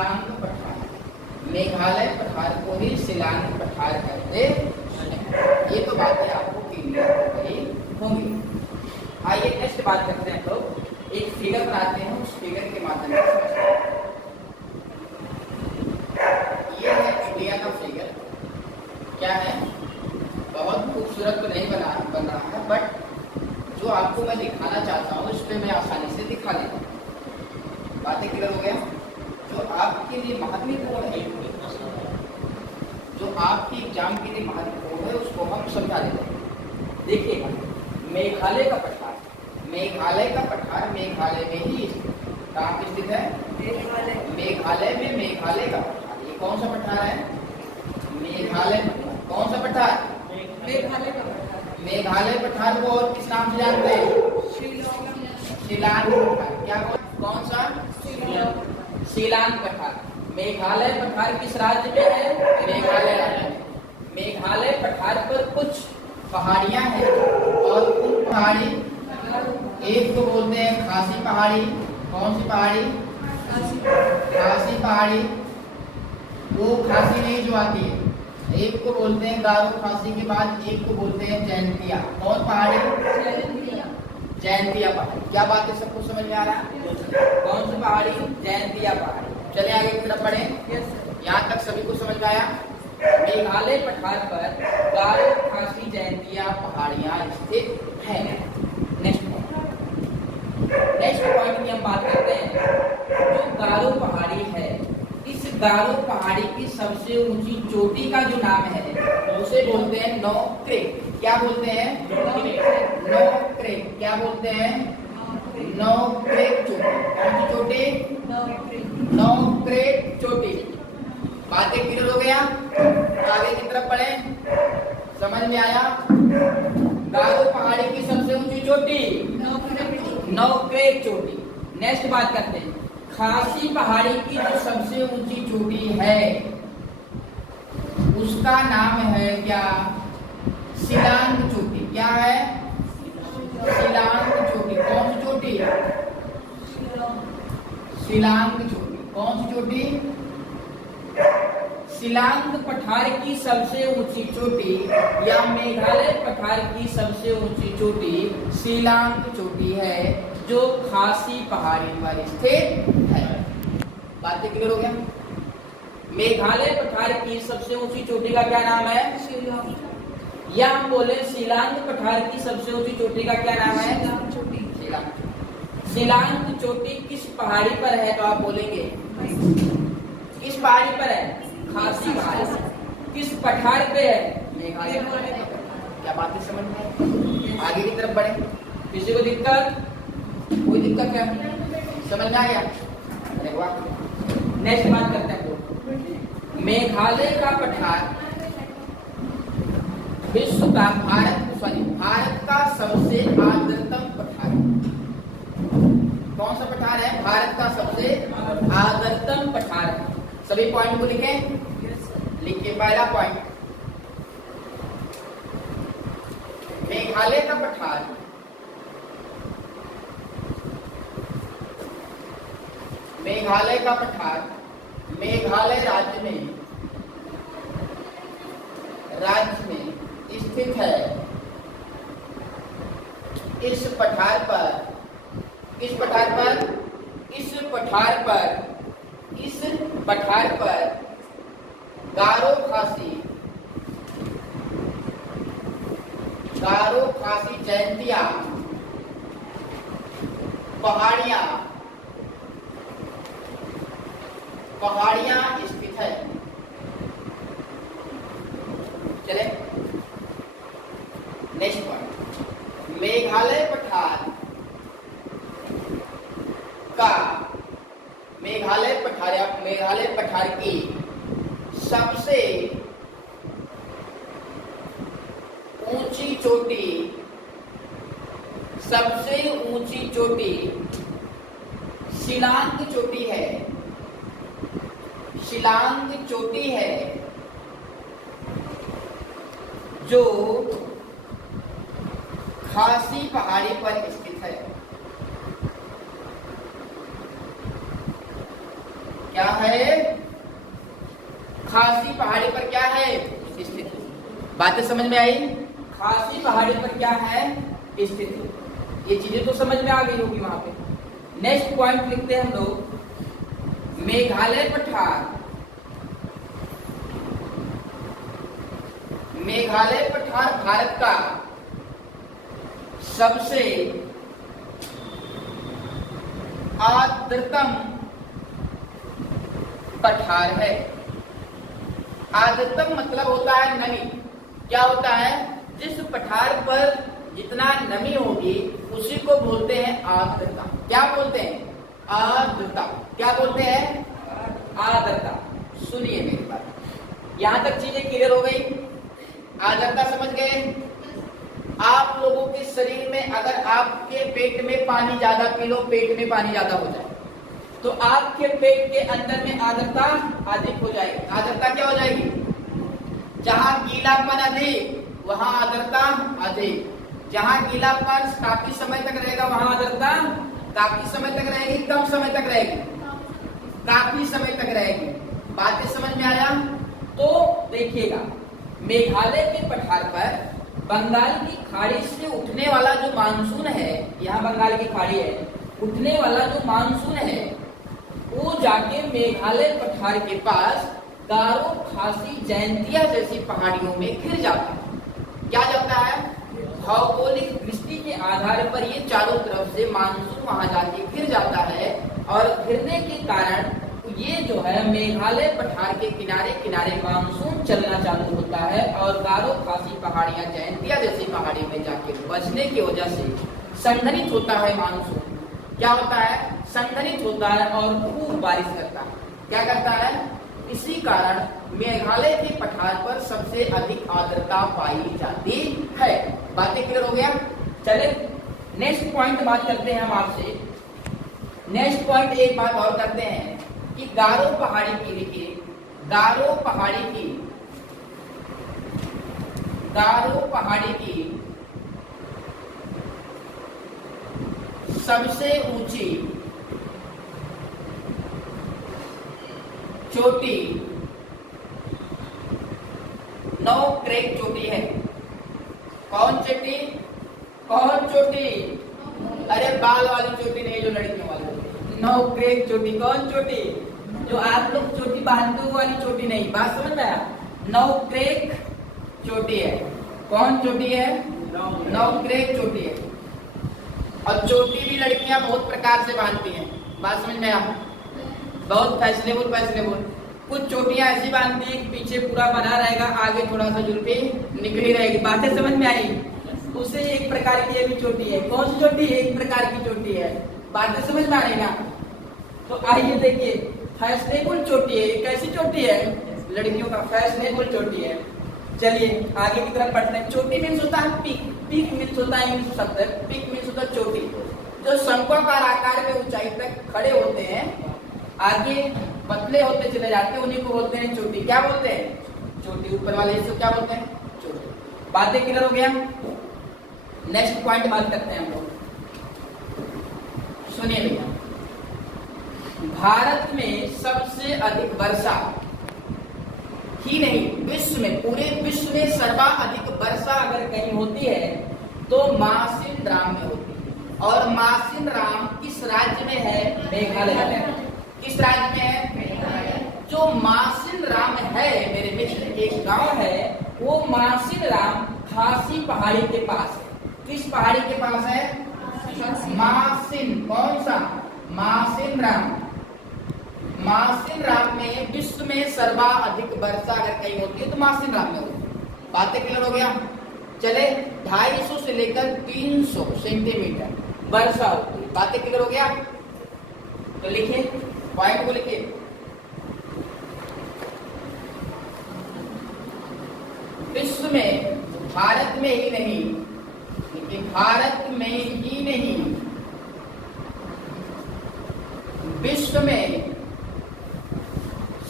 शिलांग पठार, मेघालय पठार को ही शिलांग पठार कहते हैं। ये तो बातें आपको क्लियर हो गई होंगी। आइए नेक्स्ट बात करते हैं। तो एक फिगर बनाते हैं, उस फिगर के माध्यम से समझते हैं। ये है इंडिया का फिगर। क्या है? बहुत खूबसूरत तो नहीं बन रहा है, बट जो आपको मैं दिखाना चाहता हूँ उस पर मैं आसानी से दिखा देता हूँ। बातें क्लियर हो गया? जो आपके लिए महत्वपूर्ण है, जो आपकी एग्जाम के लिए महत्वपूर्ण है, उसको हम समझा देते हैं। देखिएगा, मेघालय का पठार, मेघालय का पठार मेघालय में ही कहाँ स्थित है? मेघालय में मेघालय का पठार। ये कौन सा पठार है? मेघालय। कौन सा पठार? मेघालय का पठार। मेघालय पठार को और किस नाम से जानते हैं? शिलांग पठार। क्या कौन सा? शिलांग पठार। मेघालय पठार किस राज्य में है? मेघालय राज्य में। मेघालय पठार पर कुछ पहाड़ियां हैं और उन पहाड़ी, एक को बोलते हैं खासी पहाड़ी। कौन सी पहाड़ी? खासी पहाड़ी। वो खासी नहीं जो आती है। एक को बोलते हैं गारो खासी के बाद एक को बोलते हैं जयंतिया। कौन पहाड़ी? जयंतिया पहाड़ी। क्या बात है, सबको समझ में आ रहा है? कौन सी पहाड़ी? जयंतिया पहाड़ी। चले आगे की तरफ बढ़े। यहाँ तक सभी को समझ में आया? मेघालय पठार पर गारो खासी जयंतिया पहाड़ियां स्थित है। नेक्स्ट पॉइंट की हम बात करते हैं। जो गारो पहाड़ी है, इस गारो पहाड़ी की सबसे ऊंची चोटी का जो नाम है उसे बोलते हैं नोक्रेक। क्या बोलते हैं? नोक्रेक। क्या बोलते हैं? नोक्रेक चोटी। कौन सी चोटी? नोक्रेक चोटी। बातें क्लियर हो गया? आगे की तरफ बढ़े। समझ में आया? गारो पहाड़ी की सबसे ऊंची चोटी नोक्रेक चोटी। नेक्स्ट बात करते हैं। खासी पहाड़ी की जो सबसे ऊंची चोटी है उसका नाम है क्या? शिलांग चोटी। क्या है? शिलांग चोटी। कौन सी चोटी? शिलांग चोटी। कौन सी चोटी? शिलांग पठार की सबसे ऊंची चोटी या मेघालय पठार की सबसे ऊंची चोटी शिलांग चोटी है, जो खासी पहाड़ी पर स्थित है। बातें क्लियर हो गया? मेघालय पठार की सबसे ऊंची चोटी का क्या नाम है? या हम बोले शिलांग पठार की सबसे ऊंची चोटी का क्या नाम है? शिलांग चोटी किस पहाड़ी पर है? तो आप बोलेंगे किस पहाड़ी पर है? खासी पहाड़ी। किस पठार पे है? मेघालय। क्या बातें समझ में? आगे की तरफ बढ़े। किसी को दिक्कत? कोई दिक्कत क्या? समझ में आ गया? अरे वाह। नेक्स्ट बात करते हैं। तो मेघालय का पठार विश्व का भारत का सबसे आर्द्रतम पठार। कौन सा पठार है? भारत का सबसे आर्द्रतम पठार। सभी पॉइंट को लिखें। लिखिए पहला पॉइंट, मेघालय का पठार मेघालय का पठार मेघालय राज्य में स्थित है। इस पठार पर गारो खासी जयंतिया पहाड़ियां स्थित है। चले नेक्स्ट पॉइंट। मेघालय पठार की सबसे ऊंची चोटी शिलांग चोटी है, जो खासी पहाड़ी पर स्थित है। क्या है? खासी पहाड़ी पर क्या है स्थित? बातें समझ में आई? खासी पहाड़ी पर क्या है स्थित? ये चीजें तो समझ में आ गई होगी वहां पे। नेक्स्ट पॉइंट लिखते हैं हम लोग, मेघालय पठार। मेघालय पठार भारत का सबसे आर्द्रतम पठार है। आर्द्रतम मतलब होता है नमी। क्या होता है? जिस पठार पर जितना नमी होगी उसी को बोलते हैं आर्द्रता। क्या बोलते हैं? आर्द्रता। क्या बोलते हैं? आर्द्रता। सुनिए मेरी बात, यहां तक चीजें क्लियर हो गई? आर्द्रता समझ गए? आप लोगों के शरीर में अगर आपके पेट में पानी ज्यादा पी लो, पेट में पानी ज्यादा हो जाए, तो आपके पेट के अंदर में आर्द्रता अधिक हो जाएगी। आर्द्रता क्या हो जाएगी? जहां गीलापन अधिक वहां आर्द्रता अधिक। जहां गीलापन काफी समय तक रहेगा वहां आर्द्रता काफी समय तक रहेगी, कम समय तक रहेगी, काफी समय तक रहेगी। बातें समझ में आया? तो देखिएगा, मेघालय के पठार पर बंगाल की खाड़ी से उठने वाला जो मानसून है, यहाँ बंगाल की खाड़ी है, उठने वाला जो मानसून है वो जाके मेघालय पठार के पास गारो, खासी, जयंतिया जैसी पहाड़ियों में गिर जाता है। क्या जाता है? भौगोलिक दृष्टि के आधार पर ये चारों तरफ से मानसून वहां जाके गिर जाता है और गिरने के कारण ये जो है मेघालय पठार के किनारे किनारे मानसून चलना चालू होता है और गारो, खासी पहाड़ियां, जयंतिया जैसी पहाड़ी में जाके बचने की वजह से संघनित होता है मानसून। क्या होता है? संघनित होता है और खूब बारिश करता है। क्या करता है? इसी कारण मेघालय के पठार पर सबसे अधिक आर्द्रता पाई जाती है। बातें क्लियर हो गया? चले नेक्स्ट पॉइंट बात करते हैं हम आपसे। नेक्स्ट पॉइंट एक बात और करते हैं कि गारो पहाड़ी की, देखिए गारो पहाड़ी की सबसे ऊंची चोटी नोक्रेक चोटी है। कौन चोटी? कौन चोटी? अरे बाल वाली चोटी नहीं, जो लड़कियों वाली। नोक्रेक चोटी। कौन चोटी? जो आप लोग चोटी बांधते हो वाली चोटी नहीं। बात समझ में आया? नोक्रेक चोटी है। कौन चोटी है? नोक्रेक चोटी है। और चोटी भी लड़कियां बहुत प्रकार से बांधती हैं। बात समझ में आया? बहुत फैशनेबल। कुछ चोटियां ऐसी बांधती है पीछे पूरा बना रहेगा, आगे थोड़ा सा जुल्फी निकली रहेगी। बातें समझ में आई? उसे एक प्रकार की ये भी चोटी है। कौन सी चोटी? एक प्रकार की चोटी है। बातें समझ में आ रही ना? तो आइए देखिए, फैशनेबल चोटी है। कैसी चोटी है? लड़कियों का फैशनेबल चोटी है। चलिए आगे की तरफ पढ़ते हैं। चोटी मीन्स होता है पीक। पीक मीन्स होता है इंग्लिश शब्द। पीक मीन्स होता है चोटी। जो शंक्वाकार आकार में ऊंचाई तक खड़े होते हैं, आगे पतले होते चले जाते हैं, उन्हीं को बोलते हैं चोटी। क्या बोलते हैं? चोटी। ऊपर वाले हिस्से क्या बोलते हैं? चोटी। बातें क्लियर हो गया? नेक्स्ट पॉइंट बात करते हैं हम लोग। सुनिए भैया, भारत में सबसे अधिक वर्षा ही नहीं, विश्व में, पूरे विश्व में सर्वाधिक वर्षा अगर कहीं होती है तो मासिन राम में होती है। और मासिन राम किस राज्य में है? मेघालय में। किस राज्य में है? मेघालय। जो मासिन राम है मेरे मित्र, एक गांव है, वो मासिन राम खासी पहाड़ी के पास है। किस पहाड़ी के पास है? मासिन। कौन सा? मासिन राम। मासिन राम में विश्व में सर्वाधिक वर्षा अगर कहीं होती है तो मासिन राम में होती है। बातें क्लियर हो गया? चले 250 से लेकर 300 सेंटीमीटर वर्षा होती है। बातें क्लियर हो गया? तो लिखिए, पॉइंट को लिखिए। विश्व में, भारत में ही नहीं, लेकिन भारत में ही नहीं, विश्व में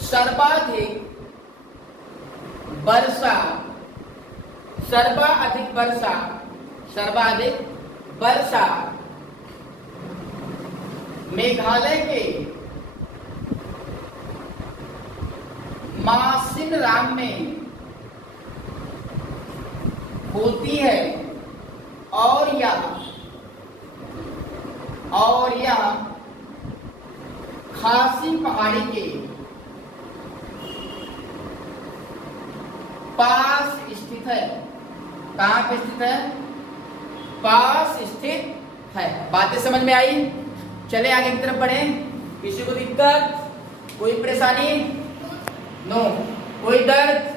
सर्वाधिक वर्षा मेघालय के मासिन राम में होती है और यह खासी पहाड़ी के पास स्थित है। कहां पे स्थित है? पास स्थित है। बातें समझ में आई? चले आगे की तरफ बढ़े। किसी को दिक्कत, कोई परेशानी? नो। कोई दर्द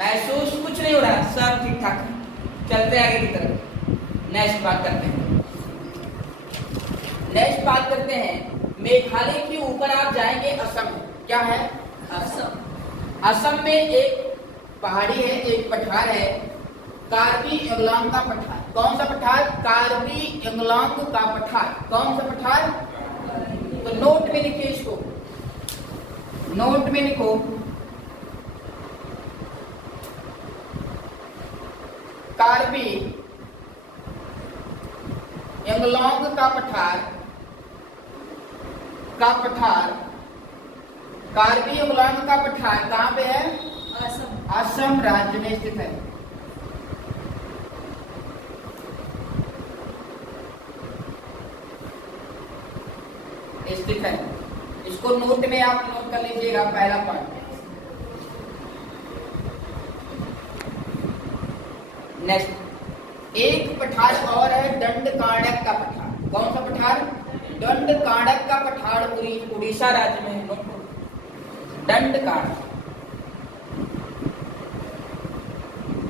महसूस? कुछ नहीं हो रहा, सब ठीक ठाक। चलते आगे की तरफ। नेक्स्ट बात करते हैं मेघालय के ऊपर आप जाएंगे असम। क्या है? असम में एक पहाड़ी है, एक पठार है, कार्बी एंगलांग का पठार। कौन सा पठार? कार्बी एंगलांग का पठार। कौन सा पठार? तो नोट में लिखिए इसको, नोट में लिखो कार्बी एंगलांग का पठार कार्बी एंगलांग का पठार कहां पे है? असम राज्य में स्थित है। इसको नोट में आप नोट कर लीजिएगा। पहला पॉइंट। नेक्स्ट एक पठार और है दंडकारण्यक का पठार। कौन सा पठार? दंडकारण्यक का पठार उड़ीसा राज्य में है।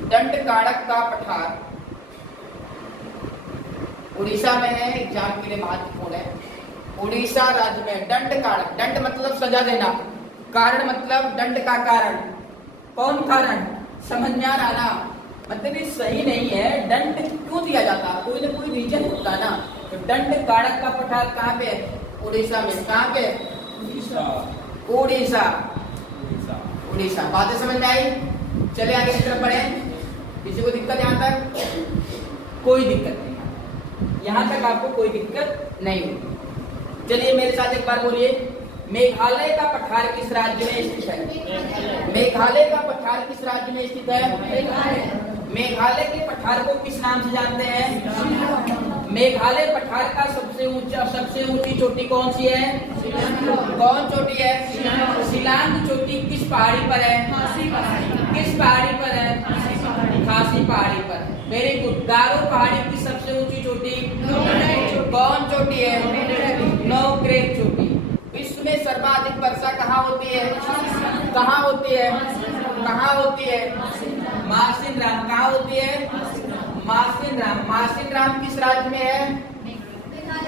दंडकारण्यक का पठार उड़ीसा में है। एग्जाम के लिए महत्वपूर्ण है। उड़ीसा राज्य में दंडकारण्यक। दंड मतलब सजा देना, कारण मतलब दंड का कारण। कौन कारण? समझ में आ रहा ना? मतलब ये सही नहीं है। दंड क्यों दिया जाता? कोई ना कोई रीजन होता ना। तो दंडकारण्यक का पठार कहाँ पे है? उड़ीसा में। कहाँ पे? उड़ीसा। बातें समझ में आई? चले आगे की तरफ बढ़े। किसी को दिक्कत यहाँ तक? कोई दिक्कत नहीं। यहाँ तक आपको कोई दिक्कत नहीं होगी। चलिए मेरे साथ एक बार बोलिए, मेघालय का पठार किस राज्य में स्थित है? मेघालय का पठार किस राज्य में स्थित है? मेघालय के पठार को किस नाम से जानते हैं? मेघालय पठार का सबसे ऊंची चोटी कौन सी है? कौन चोटी है? शिलांग चोटी किस पहाड़ी पर है? किस पहाड़ी पर है? खासी पहाड़ी पर। Very good. गारो पहाड़ी की सबसे ऊंची चोटी कौन चोटी है? नौक्रेक चोटी। विश्व में सर्वाधिक वर्षा कहाँ होती है? कहाँ होती है? मासिन राम। कहाँ होती है? मासिन राम किस राज्य में है?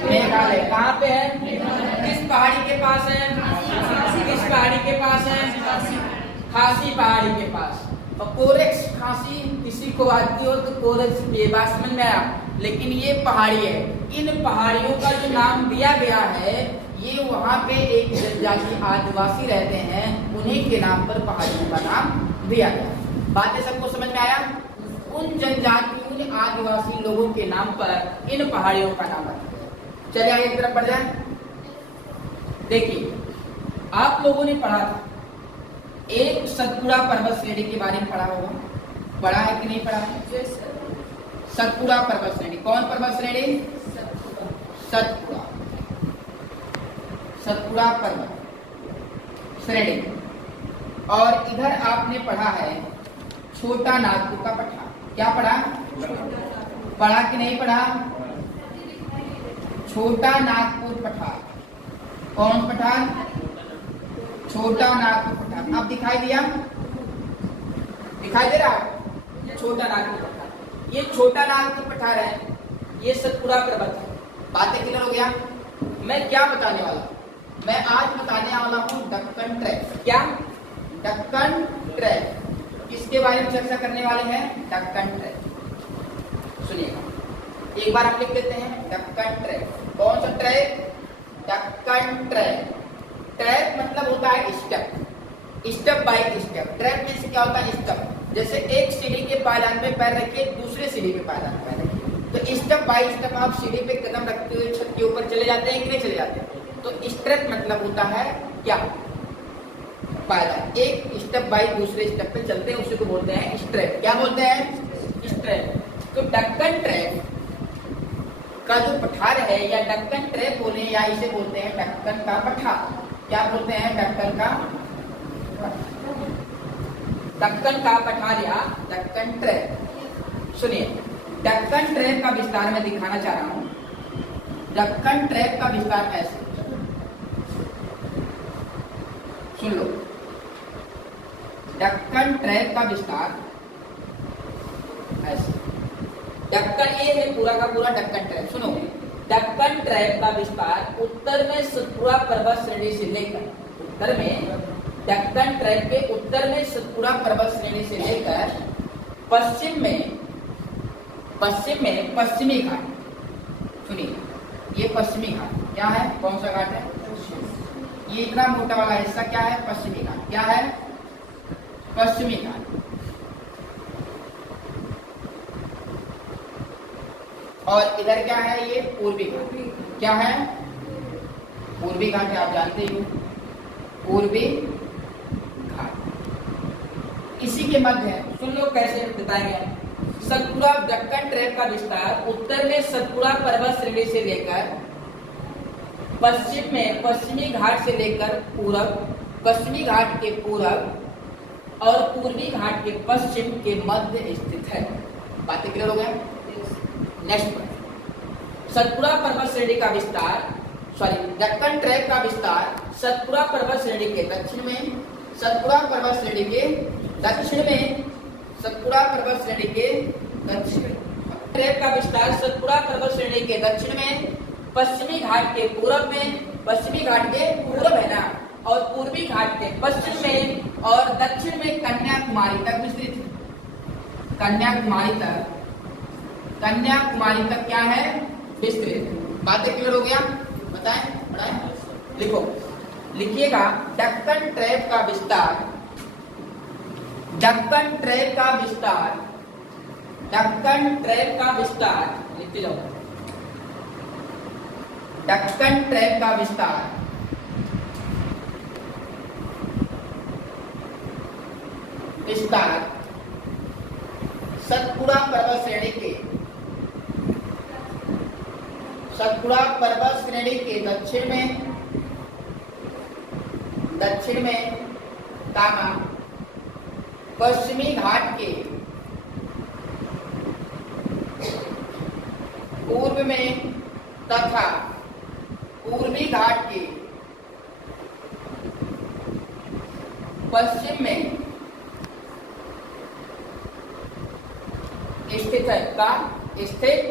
मेघालय। कहाँ पे है? किस पहाड़ी के पास है? किस पहाड़ी के पास है? खासी पहाड़ी के पास। और कोरेक्स खासी किसी को आती हो तो कोरेक्स, ये बात समझ में आया? लेकिन ये पहाड़ी है। इन पहाड़ियों का जो नाम दिया गया है, ये वहाँ पे एक जनजाति आदिवासी रहते हैं, उन्हीं के नाम पर पहाड़ियों का नाम दिया गया। बातें सबको समझ में आया? उन जनजातियों आदिवासी लोगों के नाम पर इन पहाड़ियों का नाम रखा। चलिए आगे की तरफ बढ़ जाए। देखिए, आप लोगों ने पढ़ा था एक सतपुड़ा पर्वत श्रेणी के बारे में पढ़ा होगा। पढ़ा है कि नहीं पढ़ा? सतपुड़ा पर्वत श्रेणी। कौन पर्वत श्रेणी? सतपुड़ा पर्वत श्रेणी। और इधर आपने पढ़ा है छोटा नागपुर का पठार। क्या पढ़ा? पढ़ा कि नहीं पढ़ा? छोटा नागपुर पठार। कौन पठार? छोटा नागपुर पठार। अब दिखाई दिया? दिखाई दे रहा है? छोटा नागपुर पठार। ये छोटा नागपुर पठार है, ये सतपुड़ा पर्वत है। बातें क्लियर हो गया? मैं क्या बताने वाला? मैं आज बताने वाला हूँ दक्कन ट्रैक। क्या? दक्कन ट्रैक। किसके बारे में चर्चा करने वाले हैं? दक्कन ट्रैक। सुनिएगा, एक बार हम लिख लेते हैं दक्कन ट्रैक। कौन सा ट्रैक? दक्कन ट्रैक। ट्रैक मतलब होता है स्टेप बाय स्टेप। ट्रैक में से क्या होता है? स्टेप। जैसे एक सीढ़ी के पायदान पे पैर रखिए, दूसरे सीढ़ी पे पायदान पे पैर रखिए, तो स्टेप बाय स्टेप आप सीढ़ी पे कदम रखते हुए छत के ऊपर चले जाते हैं कि नहीं चले जाते हैं? तो स्टेप मतलब होता है क्या? पायदान। एक स्टेप बाय दूसरे स्टेप पे चलते हैं, उसी को बोलते हैं स्ट्रैप। क्या बोलते हैं? स्ट्रैप। तो डक्कन ट्रैप का जो पठार है, या डक्कन ट्रैप बोले या इसे बोलते हैं डक्कन का पठार। क्या बोलते हैं? डक्कन का पठार या डक्कन ट्रैप। सुनिए, डक्कन ट्रैप का विस्तार मैं दिखाना चाह रहा हूं। डक्कन ट्रैप का विस्तार ऐसे, सुन लो। डक्कन ट्रैप का विस्तार ऐसे, डक्कन ये है पूरा का पूरा डक्कन ट्रैप। सुनो, डक्कन ट्रैप का विस्तार उत्तर में सतपुड़ा पर्वत श्रेणी से लेकर, उत्तर में डक्कन ट्रैप के उत्तर में सतपुड़ा पर्वत श्रेणी से लेकर पश्चिम में पश्चिमी घाट। सुनिए, ये पश्चिमी घाट क्या है? कौन सा घाट है? ये इतना मोटा वाला हिस्सा क्या है? पश्चिमी घाट। क्या है? पश्चिमी घाट। और इधर क्या है? ये पूर्वी घाट। क्या है? पूर्वी घाट है, आप जानते ही हो, पूर्वी घाट। इसी के मध्य है। सुन लो कैसे बताएंगे। सतपुड़ा डक्कन ट्रैप का विस्तार उत्तर में सतपुड़ा पर्वत श्रेणी से लेकर पश्चिम में पश्चिमी घाट से लेकर पूरब, पश्चिमी घाट के पूरब और पूर्वी घाट के पश्चिम के मध्य स्थित है। बातें क्लियर हो गया? नेक्स्ट, सतपुड़ा पर्वत श्रेणी का विस्तार, डक्कन ट्रैप का विस्तार सतपुड़ा पर्वत श्रेणी के दक्षिण में, सतपुड़ा पर्वत श्रेणी के दक्षिण में, सतपुड़ा पर्वत श्रेणी के दक्षिण में। ट्रैप का विस्तार सतपुड़ा पर्वत श्रेणी के दक्षिण में, पश्चिमी घाट के पूरब में, पश्चिमी घाट के पूरब है ना, और पूर्वी घाट के पश्चिम में और दक्षिण में कन्याकुमारी तक विस्तृत है। कन्याकुमारी तक क्या है? विस्तृत। बातें क्लियर हो गया? बताएं, पढ़ाएं, लिखो, लिखिएगा। डक्कन ट्रैप का विस्तार, डक्कन ट्रैप का विस्तार, डक्कन ट्रैप का विस्तार, लिखते जाओ। डक्कन ट्रैप का विस्तार सतपुड़ा पर्वत श्रेणी के, सतपुड़ा पर्वत श्रेणी के दक्षिण में कामा, पश्चिमी घाट के पूर्व में तथा पूर्वी घाट के पश्चिम में स्थित है। का स्थित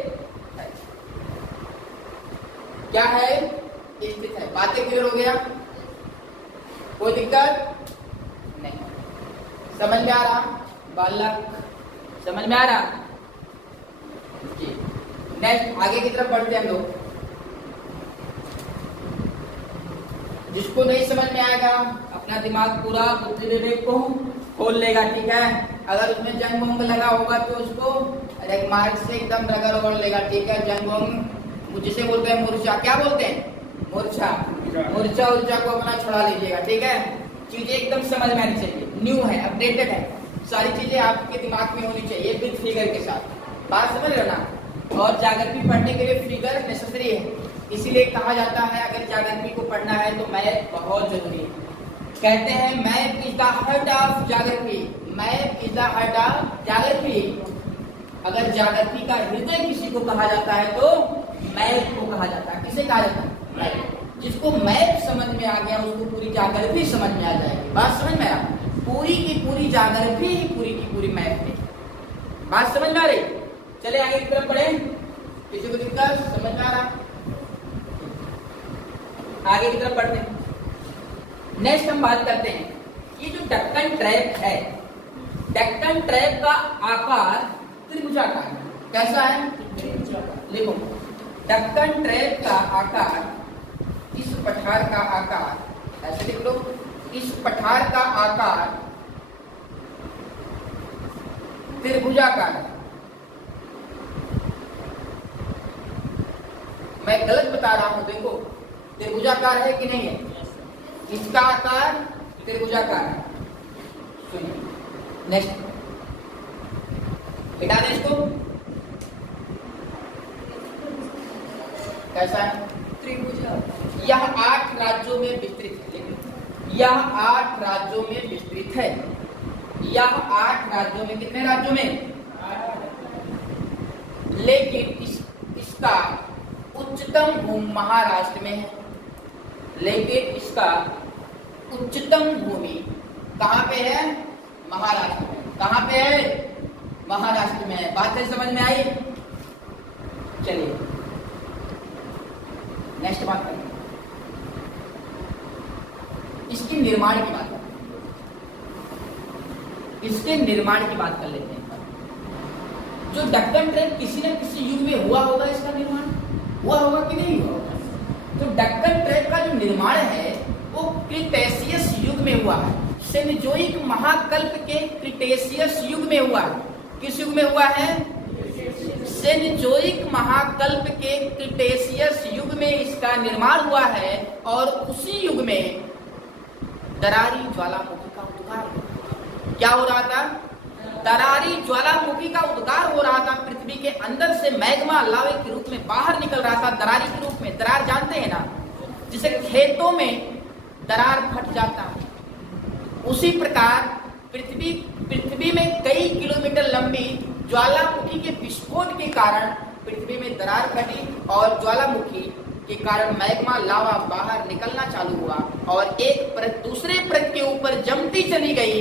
है, क्या है? स्थित है। बातें क्लियर हो गया? कोई दिक्कत नहीं? समझ में आ रहा बालक? समझ में आ रहा जी? नेक्स्ट, आगे की तरफ बढ़ते हैं हम लोग। जिसको नहीं समझ में आएगा अपना दिमाग पूरा बुद्धि विवेक को खोल लेगा, ठीक है? अगर उसमें जंग वंग लगा होगा तो उसको एक मार्ग से एकदम रगड़ लेगा, ठीक है? जंग वंग जिसे बोलते हैं मूर्छा, क्या बोलते हैं? मूर्छा को अपना छुड़ा लीजिएगा, ठीक है? चीजें एकदम समझ में आनी चाहिए, न्यू है, अपडेटेड है, सारी चीजें आपके दिमाग में होनी चाहिए विद फिगर के साथ। बात समझ रहे ना? और जागृति पढ़ने के लिए फिगर नेसेसरी है, इसीलिए कहा जाता है अगर जागृति को पढ़ना है तो मैथ बहुत जरूरी है। कहते हैं math is the heart of Jagriti, math is the heart of Jagriti. अगर जागृति का हृदय किसी को कहा जाता है तो मैथ को कहा जाता है। किसे कहा जाता है? जिसको मैथ समझ में आ गया उसको पूरी जागृति समझ में आ जाएगी। बात समझ में आ? पूरी की पूरी जागृति ही पूरी की पूरी मैथ में। बात समझ में आ रही? चले आगे की तरफ बढ़े। किसी को दिक्कत? समझ में आ रहा? आगे की तरफ बढ़ते हैं। नेक्स्ट हम बात करते हैं ये जो डक्कन ट्रैप है, डक्कन ट्रैप का आकार त्रिभुजाकार है। कैसा है? लिखो, डक्कन ट्रैप का आकार, इस पठार का आकार, ऐसे लिख लो, इस पठार का आकार त्रिभुजाकार है। मैं गलत बता रहा हूं? देखो त्रिभुजाकार है कि नहीं है? इसका आकार त्रिभुजाकार है। सुनिए नेक्स्ट, हटा दें इसको। कैसा है? त्रिभुजा। यह 8 राज्यों में विस्तृत है। यह 8 राज्यों में विस्तृत है। यह 8 राज्यों में, कितने राज्यों में? लेकिन इसका उच्चतम भूमि महाराष्ट्र में है। लेकिन इसका उच्चतम भूमि कहाँ पे है? महाराष्ट्र में। कहाँ पे है? महाराष्ट्र में है। बातें समझ में आई? चलिए नेक्स्ट बात करें, इसके निर्माण की बात करें। इसके निर्माण की बात कर लेते हैं। जो डक्कन ट्रेन किसी न किसी युग में हुआ होगा, इसका निर्माण हुआ होगा कि नहीं हुआ होगा? तो डक्कन ट्रेन का जो निर्माण है वो क्रिटेशियस युग में हुआ है। सेनजोइक महाकल्प के क्रिटेशियस युग में हुआ है। किस युग में हुआ है? सेनजोइक महाकल्प के क्रिटेशियस युग में इसका निर्माण हुआ है। और उसी युग में दरारी ज्वालामुखी का उद्गार हुआ। क्या हो रहा था? दरारी ज्वालामुखी का उद्गार हो रहा था। पृथ्वी के अंदर से मैग्मा लावे के रूप में बाहर निकल रहा था, दरारी के रूप में। दरार जानते हैं ना, जिसे खेतों में दरार फट जाता है। उसी प्रकार पृथ्वी में कई किलोमीटर लंबी ज्वालामुखी के विस्फोट के कारण पृथ्वी में दरार फटी और ज्वालामुखी के कारण मैग्मा लावा बाहर निकलना चालू हुआ और एक परत दूसरे परत के ऊपर जमती चली गई।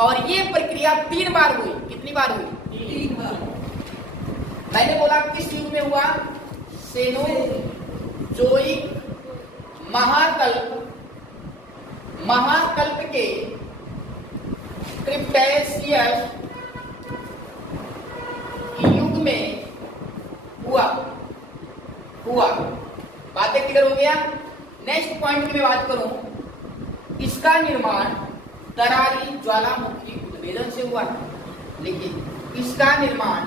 और ये प्रक्रिया 3 बार हुई। कितनी बार हुई? 3 बार। मैंने बोला किस युग में हुआ? सेनोजोइक महाकल्प के क्रिटेशियस युग में हुआ। बातें क्लियर हो गया? नेक्स्ट पॉइंट की मैं बात करूं, इसका निर्माण दरारी ज्वालामुखी उद्भेदन से हुआ। लेकिन इसका निर्माण,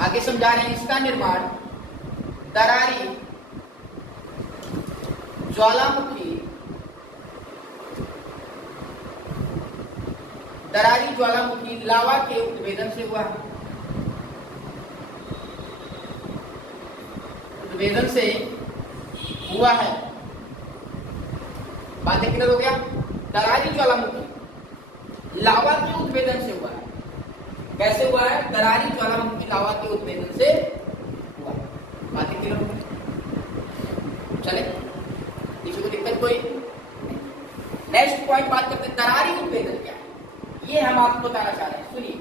आगे समझा रहे हैं, इसका निर्माण दरारी ज्वालामुखी लावा के उद्भेदन से हुआ। उद्भेदन से हुआ है। बातें क्लियर हो गया? दरारी ज्वालामुखी लावा के उद्भेदन से हुआ है। कैसे हुआ है? दरारी ज्वालामुखी लावा के उद्भेदन से हुआ। बातें क्लियर हो गई? चले, किसी को दिक्कत कोई? नेक्स्ट पॉइंट बात करते हैं, दरारी उद्भेदन क्या है? ये हम आपको बताना चाह रहे हैं। सुनिए,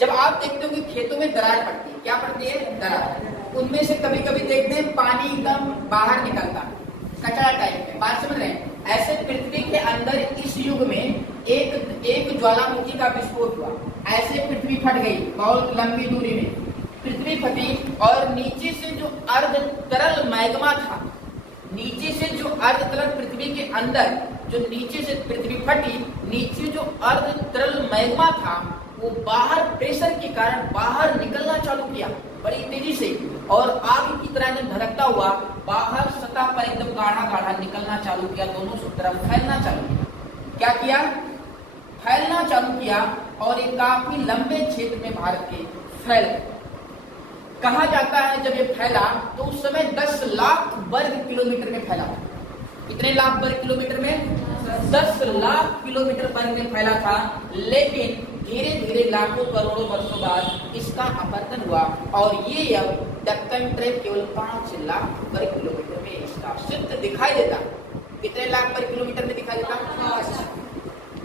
जब आप देखते हो कि खेतों में दरार पड़ती है, क्या पड़ती है? दरार। उनमें से कभी कभी देखते हैं पानी एकदम बाहर निकलता है, कचरा टाइप में। बात समझ रहे हैं? ऐसे पृथ्वी के अंदर इस युग में एक ज्वालामुखी का विस्फोट हुआ। ऐसे पृथ्वी फट गई, बहुत लंबी दूरी में पृथ्वी फटी और नीचे से जो अर्ध तरल मैग्मा था, नीचे से जो अर्ध तरल पृथ्वी के अंदर जो नीचे से पृथ्वी फटी, नीचे जो अर्ध तरल मैग्मा था वो बाहर प्रेशर के कारण बाहर निकलना चालू किया बड़ी तेजी से, और आग की तरह एकदम धड़कता हुआ बाहर सतह पर एकदम गाढ़ा गाढ़ा निकलना चालू किया, दोनों तरफ फैलना चालू किया। क्या किया? फैलना चालू किया और एक काफी लंबे क्षेत्र में भारत के फैल। कहा जाता है जब ये फैला तो उस समय 10 लाख वर्ग किलोमीटर में फैला। कितने लाख वर्ग किलोमीटर में? 10 लाख किलोमीटर वर्ग में फैला था। लेकिन धीरे धीरे लाखों करोड़ों वर्षों बाद इसका अपतन हुआ और ये अब दक्कन ट्रेप केवल 5 लाख वर्ग किलोमीटर में इसका अस्तित्व दिखाई देता। कितने लाख वर्ग किलोमीटर में दिखाई देता? 5।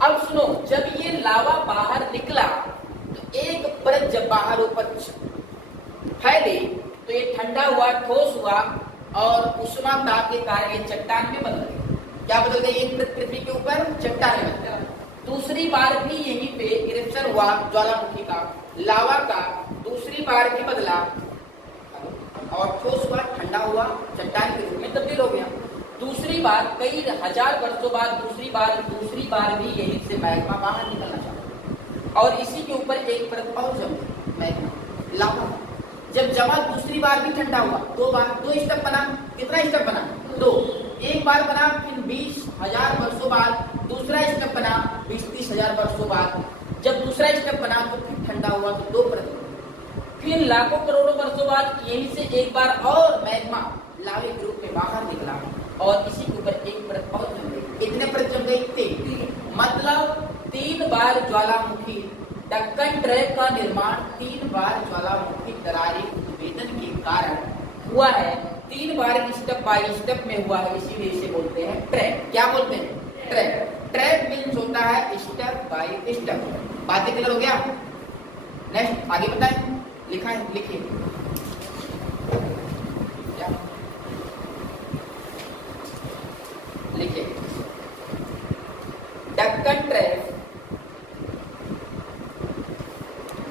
अब सुनो, जब ये लावा बाहर निकला तो एक परत जब बाहर ऊपर फैली तो ये ठंडा हुआ, ठोस हुआ और उष्मा ताप के कारण ये चट्टान में बदल गई। क्या बदल गई? एक पृथ्वी के ऊपर चट्टान में बदल गई। दूसरी बार भी यहीं पे इरेप्शन हुआ ज्वालामुखी का, लावा का, दूसरी बार भी बदला और ठोस हुआ, ठंडा हुआ, चट्टान के रूप में तब्दील हो गया। दूसरी बार कई हजार वर्षों बाद दूसरी बार भी यहीं से मैग्मा बाहर निकलना चाहा और इसी के ऊपर एक परत और जमी, मैग्मा लावा। जब जमा दूसरी बार भी ठंडा हुआ, 2 स्टेप बना। कितना स्टेप बना? 2। एक बार बना, फिर 20,000 वर्षों बाद दूसरा स्टेप बना 20-30 हजार वर्षों बाद। जब दूसरा स्टेप बना तो फिर ठंडा हुआ तो 2 परत, फिर लाखों करोड़ों वर्षों बाद यहीं से एक बार और मैग्मा लावे के रूप में बाहर निकला और इसी के ऊपर एक परत और जम गई। कितने परत जम गई? 3। मतलब 3 बार ज्वालामुखी दक्कन ट्रैप का निर्माण 3 बार ज्वालामुखी दरारी उद्भेदन के कारण हुआ है। 3 बार स्टेप बाय स्टेप में हुआ है, इसीलिए इसे बोलते हैं ट्रैप। क्या बोलते हैं? ट्रैप। ट्रैप मीन्स होता है स्टेप बाय स्टेप। बातें क्लियर हो गया? नेक्स्ट आगे बताएं। लिखा है, लिखिए। लिखिए दक्कन ट्रैप,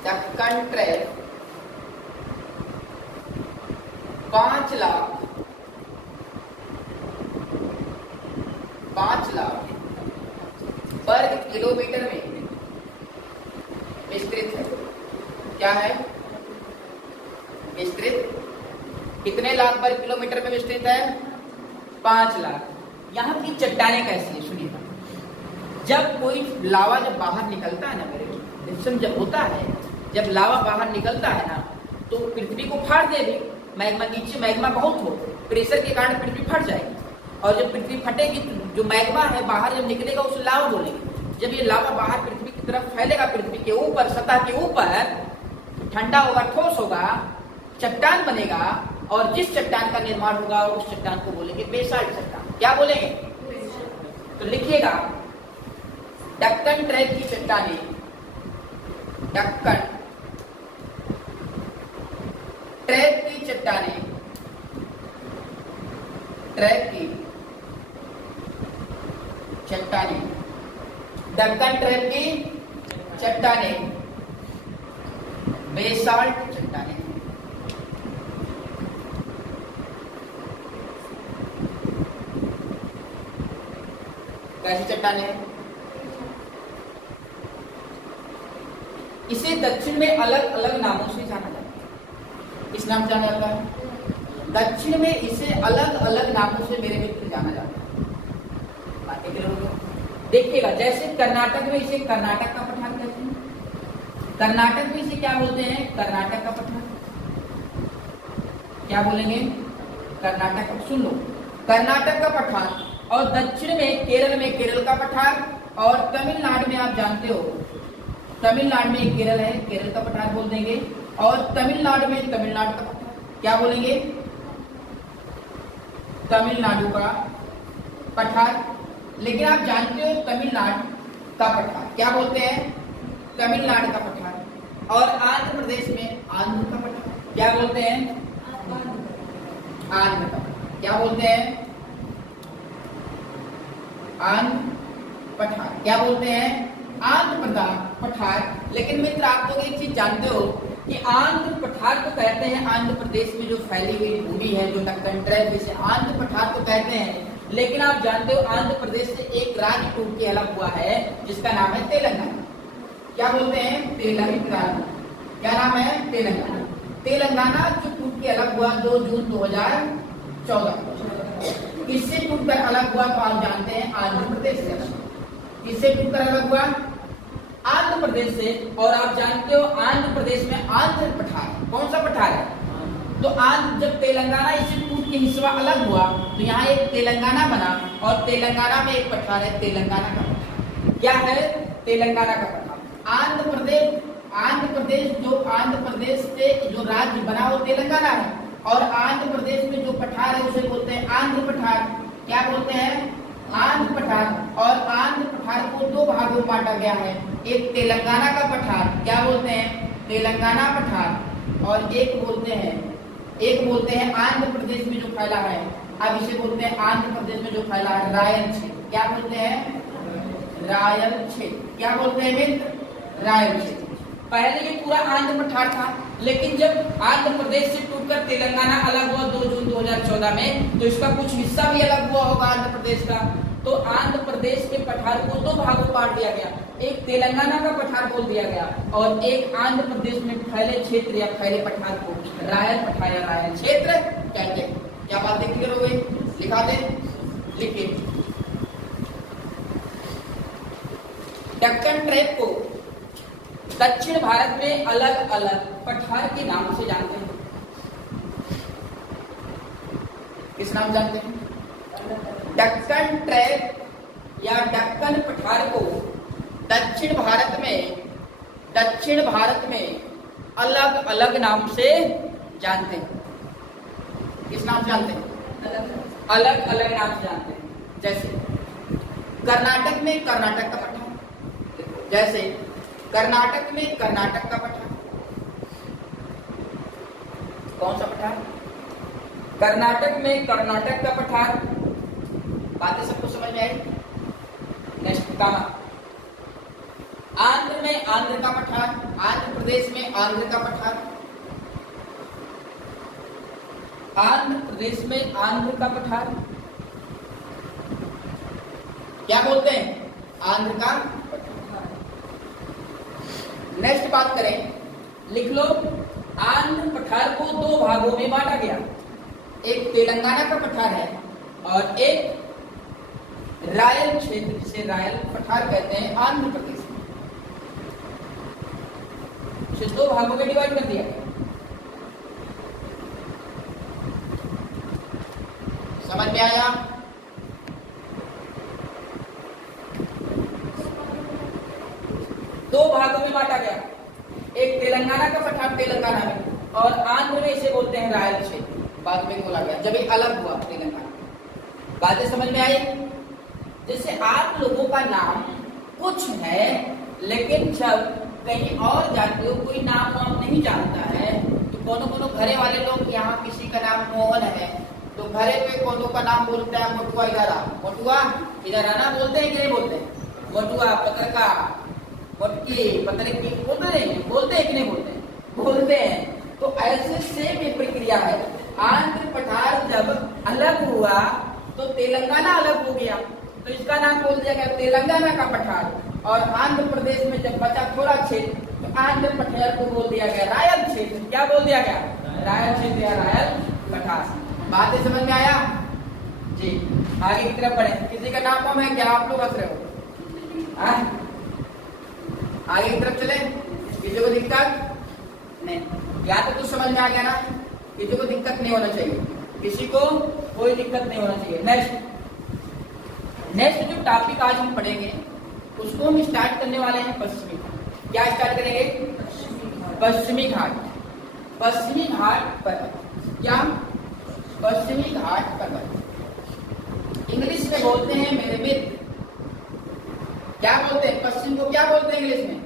दक्कन ट्रैप 5 लाख वर्ग किलोमीटर में विस्तृत है। क्या है? विस्तृत। कितने लाख वर्ग किलोमीटर में विस्तृत है? 5 लाख। यहाँ की चट्टानें कैसी है सुनिए। जब कोई लावा जब बाहर निकलता है ना मेरे, जब होता है, जब लावा बाहर निकलता है ना तो पृथ्वी को फाड़ देगी। मैग्मा नीचे मैग्मा बहुत हो, प्रेशर के कारण पृथ्वी फट जाएगी और जब पृथ्वी फटेगी तो जो मैग्मा है बाहर जब निकलेगा उसे लावा बोलेंगे। जब ये लावा बाहर पृथ्वी की तरफ फैलेगा, पृथ्वी के ऊपर, सतह के ऊपर, ठंडा होगा, ठोस होगा, चट्टान बनेगा और जिस चट्टान का निर्माण होगा उस चट्टान को बोलेंगे बेसाल्ट चट्टान। क्या बोलेंगे? तो लिखिएगा दक्कन ट्रैप की चट्टानें, दक्कन ट्रैप की चट्टानें, ट्रैप की चट्टानें, दक्कन ट्रैप की चट्टानें बेसाल्ट चट्टानें। कैसी चट्टानें? इसे दक्षिण में अलग अलग नामों से जाना जाता है। इस नाम से जाना जाता है दक्षिण में, इसे अलग अलग नामों से मेरे मित्र जाना जाता है। बातें क्लियर हो गई? देखिएगा, जैसे कर्नाटक में इसे कर्नाटक का पठार कहते हैं। कर्नाटक में इसे क्या बोलते हैं? कर्नाटक का पठार। क्या बोलेंगे? कर्नाटक। सुन लो, कर्नाटक का पठार। और दक्षिण में केरल का पठार। और तमिलनाडु में आप जानते हो, तमिलनाडु में एक केरल है, केरल का पठार बोल देंगे। और तमिलनाडु में तमिलनाडु का पठार। क्या बोलेंगे? तमिलनाडु का पठार। लेकिन आप जानते हो तमिलनाडु का पठार क्या बोलते हैं? तमिलनाडु का पठार। और आंध्र प्रदेश में आंध्र का पठार क्या बोलते हैं? आंध्र का। क्या बोलते हैं? आंध्र पठार। क्या बोलते हैं? आंध्र प्रदेश पठार। लेकिन मित्र आप लोग एक चीज जानते हो कि आंध्र पठार को कहते हैं, आंध्र प्रदेश में जो फैली हुई भूमि है, जो दक्कन ट्रैप, इसे आंध्र पठार को कहते हैं। लेकिन आप जानते हो आंध्र प्रदेश से एक राज्य टूट के अलग हुआ है जिसका नाम है तेलंगाना। क्या बोलते हैं? तेलंगाना। क्या नाम है? तेलंगाना। तेलंगाना जो टूट के अलग हुआ 2 जून 2014। इससे टूटकर अलग हुआ तो आप जानते हैं आंध्र प्रदेश से। इससे टूटकर अलग हुआ आंध्र प्रदेश से। और आप जानते हो आंध्र प्रदेश में आंध्र पठार। कौन सा पठार है? तो आंध्र, जब तेलंगाना इसे टूट के हिस्सा अलग हुआ तो यहाँ एक तेलंगाना बना और तेलंगाना में एक पठार है, तेलंगाना का पठार। क्या है? तेलंगाना का पठार। आंध्र प्रदेश जो आंध्र प्रदेश से जो राज्य बना वो तेलंगाना है और आंध्र प्रदेश में जो पठार है उसे बोलते हैं आंध्र पठार। क्या बोलते हैं? आंध्र पठार। और आंध्र पठार को 2 भागों में बांटा गया है, एक तेलंगाना का पठार। क्या बोलते हैं? तेलंगाना पठार। और एक बोलते हैं आंध्र प्रदेश में जो फैला है, अब इसे बोलते हैं आंध्र प्रदेश में जो फैला है रायल क्षेत्र। क्या बोलते हैं? रायल क्षेत्र। क्या बोलते हैं मित्र? रायल क्षेत्र। पहले ये पूरा आंध्र पठार था, लेकिन जब आंध्र प्रदेश से टूटकर तेलंगाना अलग हुआ 2 जून 2014 में, तो इसका कुछ हिस्सा भी अलग हुआ होगा आंध्र प्रदेश का। तो आंध्र प्रदेश के पठार को 2 भागों में बांट दिया गया, एक तेलंगाना का पठार बोल दिया गया और एक आंध्र प्रदेश में फैले क्षेत्र या फैले पठार को रायल पठार या रायल क्षेत्र कहते हैं। क्या बातें क्लियर हो गई? लिखा दे, लिखिए। दक्कन ट्रैप को दक्षिण भारत में अलग अलग पठार के नाम से जानते हैं। किस नाम जानते हैं? दक्कन ट्रैप या दक्कन पठार को दक्षिण भारत में अलग अलग नाम से जानते हैं। किस नाम से जानते हैं? अलग अलग नाम से जानते हैं। जैसे कर्नाटक में कर्नाटक का पठार, जैसे कर्नाटक में कर्नाटक का पठार। कौन सा पठार? कर्नाटक में कर्नाटक का पठार। बातें सबको समझ में आई? नेक्स्ट कामा। आंध्र में आंध्र का पठार, आंध्र प्रदेश में आंध्र का पठार। आंध्र प्रदेश में आंध्र का पठार क्या बोलते हैं? आंध्र का पठार। नेक्स्ट बात करें, लिख लो, आंध्र पठार को दो भागों में बांटा गया। एक तेलंगाना का पठार है और एक रायल क्षेत्र, जिसे रायल पठार कहते हैं, आंध्र प्रदेश में। इसे दो भागों में डिवाइड कर दिया गया। समझ में आया? दो भागों में बांटा गया। एक तेलंगाना का पठार तेलंगाना में और आंध्र में इसे बोलते हैं रायल क्षेत्र। बाद में बोला गया जब एक अलग हुआ तेलंगाना। बातें समझ में आई? जैसे आप लोगों का नाम कुछ है, लेकिन जब कहीं और जाते हो कोई नाम वाम नहीं जानता है, तो कोनो घरे वाले लोग, यहाँ किसी का नाम मोहन है तो घरे पे कोनो का नाम बोलता है मोटुआ, इधर आ, मोटुआ इधर आना बोलते हैं कि नहीं बोलते? मोटुआ, पत्रका, मोटकी, पत्रकी बोलते हैं कि नहीं बोलते? बोलते हैं। तो ऐसे सेम ये प्रक्रिया है। आंध्र पठार जब अलग हुआ तो तेलंगाना अलग हो गया, तो इसका नाम बोल दिया गया तेलंगाना का पठार। और आंध्र प्रदेश में जब बचा थोड़ा क्षेत्र तो आंध्र पठार को बोल दिया गया रायल क्षेत्र। क्या बोल दिया गया? रायल क्षेत्र या रायल पठार। बातें समझ में आया जी? आगे की तरफ बढ़े। किसी का नाम कम है क्या? आप लोग हंस रहे हो? आगे की तरफ चले। किसी को दिक्कत नहीं? या तो कुछ समझ में आ गया ना? किसी को दिक्कत नहीं होना चाहिए, किसी को कोई दिक्कत नहीं होना चाहिए। नेक्स्ट जो टॉपिक आज हम पढ़ेंगे उसको हम स्टार्ट करने वाले हैं पश्चिमी घाट। क्या स्टार्ट करेंगे? पश्चिमी घाट। पश्चिमी घाट पर्वत। क्या? पश्चिमी घाट पर्वत। इंग्लिश में बोलते हैं मेरे मित्र, क्या बोलते हैं? पश्चिम को क्या बोलते हैं इंग्लिश में?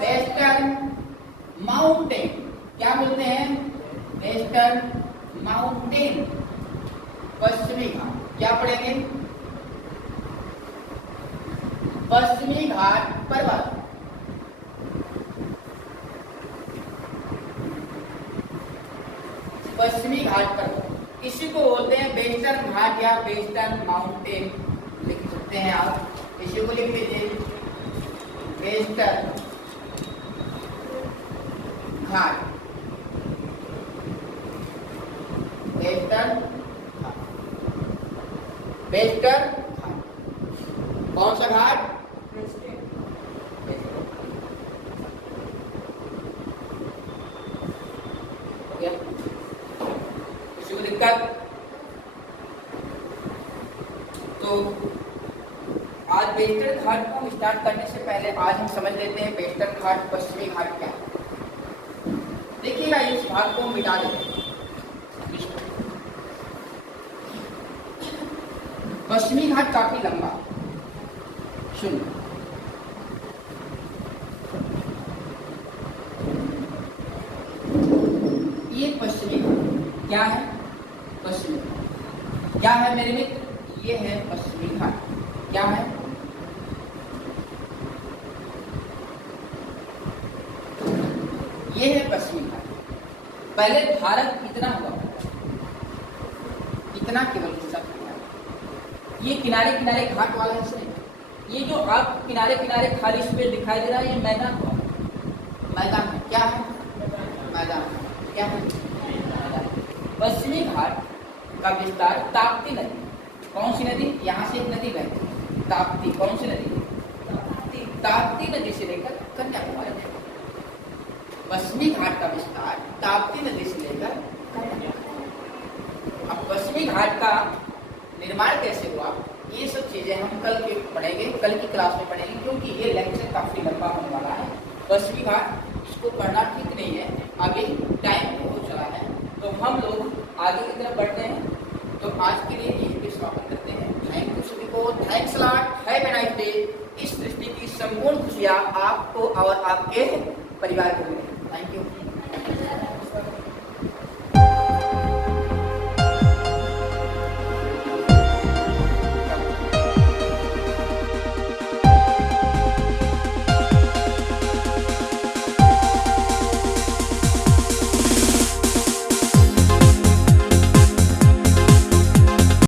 Western mountain. क्या बोलते हैं? Western mountain. पश्चिमी घाट। क्या पढ़ेंगे? पश्चिमी घाट पर्वत। पश्चिमी घाट पर्वत इसी को बोलते हैं वेस्टर्न घाट या वेस्टर्न माउंटेन। लिख सकते हैं आप, इसी को लिख लीजिए वेस्टर्न घाट। वेस्टर्न घाट। वेस्टर्न घाट कौन सा घाट? किसी को दिक्कत? तो आज वेस्टर्न घाट को स्टार्ट करने से पहले आज हम समझ लेते हैं वेस्टर्न घाट पश्चिमी घाट क्या है। देखिएगा इस भाग को मिटा देते हैं। पश्चिमी घाट काफी लंबा, सुन, ये पश्चिमी घाट क्या है? पश्चिमी घाट क्या है मेरे मित्र? ये है पश्चिमी घाट। क्या है? ये है पश्चिमी घाट। पहले भारत इतना हुआ, इतना केवल हिस्सा था। ये किनारे किनारे घाट वाला हिस्सा है। ये जो आप किनारे किनारे खाली स्पेस दिखाई दे रहा है, ये मैदान हुआ। मैदान है। क्या है? मैदान। क्या है? पश्चिमी घाट का विस्तार ताप्ती नदी। कौन सी नदी? यहाँ से एक नदी बहती, ताप्ती। कौन सी नदी? ताप्ती नदी से लेकर कन्याकुमारी तक। पश्चिमी घाट का विस्तार ताप्ती नदी से लेकर कन्याकुमारी। अब पश्चिमी घाट का निर्माण कैसे हुआ, ये सब चीजें हम कल के पढ़ेंगे, कल की क्लास में पढ़ेंगे, क्योंकि ये लेक्चर काफी लंबा होने वाला है। पश्चिमी घाट इसको पढ़ना ठीक नहीं है, आगे टाइम भी हो चला है, तो हम लोग आगे की तरफ बढ़ते हैं। तो आज के लिए यही पे समापन करते हैं। थैंक यू सभी को, thanks lot, have a nice day. इस सृष्टि की संपूर्ण खुशियाँ आपको और आपके परिवार को मिले। Thank you.